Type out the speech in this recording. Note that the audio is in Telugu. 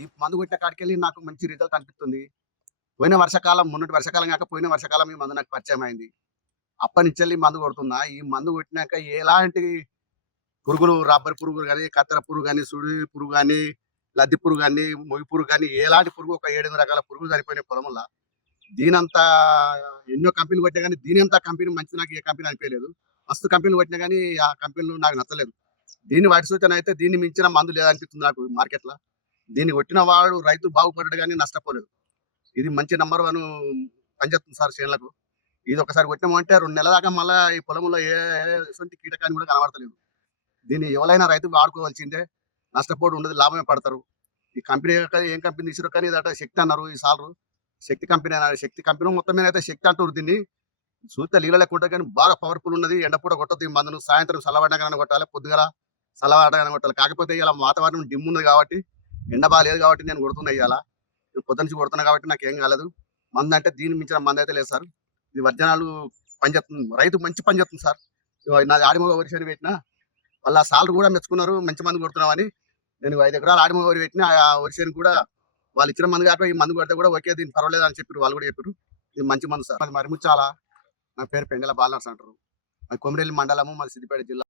ఈ మందు కొట్టిన కాడికి వెళ్ళి నాకు మంచి రిజల్ట్ అనిపిస్తుంది. పోయిన వర్షాకాలం మొన్నటి వర్షాకాలం కాక పోయిన వర్షాకాలం ఈ మందు నాకు పరిచయం అయింది. అప్పటి నుంచి వెళ్ళి మందు కొడుతున్నా ఈ మందు కొట్టినాక ఎలాంటి పురుగులు రబ్బర్ పురుగు కానీ కత్తెర పురుగు కానీ సుడి పురుగు కానీ లద్ది పురుగు కానీ మొగి పురుగు కానీ ఎలాంటి పురుగు ఒక ఏడు రకాల పురుగులు సరిపోయిన పొలంలో. దీనంతా ఎన్నో కంపెనీలు కొట్టినా కానీ దీని కంపెనీ మంచి నాకు ఏ కంపెనీ అనిపించలేదు. మస్తు కంపెనీలు కొట్టినా కానీ ఆ కంపెనీలు నాకు నచ్చలేదు. దీని వాటి సూచన అయితే దీన్ని మించిన మందు లేదనిపిస్తుంది నాకు మార్కెట్లో. దీన్ని కొట్టిన వాడు రైతు బాగుపడ్డాడు కానీ నష్టపోలేదు. ఇది మంచి నంబర్ వన్ పనిచేస్తుంది సార్ చేనులకు. ఇది ఒకసారి కొట్టినామంటే రెండు నెలల దాకా మళ్ళీ ఈ పొలంలో ఏ ఎటువంటి కీటకాన్ని కూడా కనబడతలేదు. దీన్ని ఎవరైనా రైతు వాడుకోవాల్సిందే. నష్టపోడు ఉండదు లాభమే పడతారు. ఈ కంపెనీ యొక్క ఏం కంపెనీ తీసిరో కానీ ఇదట శక్తి అన్నారు ఈ సాలరు. శక్తి కంపెనీ అన్నారు. శక్తి కంపెనీ మొత్తం మీద అయితే శక్తి అంటారు దీన్ని. చూస్తే నీళ్ళ లేకుండా కానీ బాగా పవర్ఫుల్ ఉన్నది. ఎండపూట కొట్టదు ఈ మందును. సాయంత్రం చల్లబడ్డాకనే కొట్టాలి పొద్దుగల చల్లబడ్డాకనే కొట్టాలి. కాకపోతే ఇలా వాతావరణం డిమ్ ఉన్నది కాబట్టి ఎండ బాగాలేదు కాబట్టి నేను కొడుతున్నా ఇవాళ నేను పొద్దు నుంచి కొడుతున్నా కాబట్టి నాకు ఏం కాలేదు. మందు అంటే దీన్ని మించిన మందు అయితే లేదు సార్. ఇది వర్జనాలు పనిచేస్తుంది రైతు మంచి పని చేస్తుంది సార్. నా నాది ఆడిమగ వరిసేని పెట్టినా. వాళ్ళ సాలరీ కూడా మెచ్చుకున్నారు. మంచి మందు కొడుతున్నామని. నేను ఐదు ఎకరాలు ఆడిమగ వరి పెట్టిన. ఆ వరిసేని కూడా వాళ్ళు ఇచ్చిన మందు కాబట్టి ఈ మందు కొడితే కూడా ఓకే దీన్ని పర్వాలేదు అని చెప్పారు వాళ్ళు కూడా చెప్పారు ఇది మంచి మందు సార్. మరి మరిముచ్చాల. నా పేరు పెంగళ బాలనర్స్ అంటారు. మరి కొమరెల్లి మండలము మన సిద్దిపేట జిల్లా.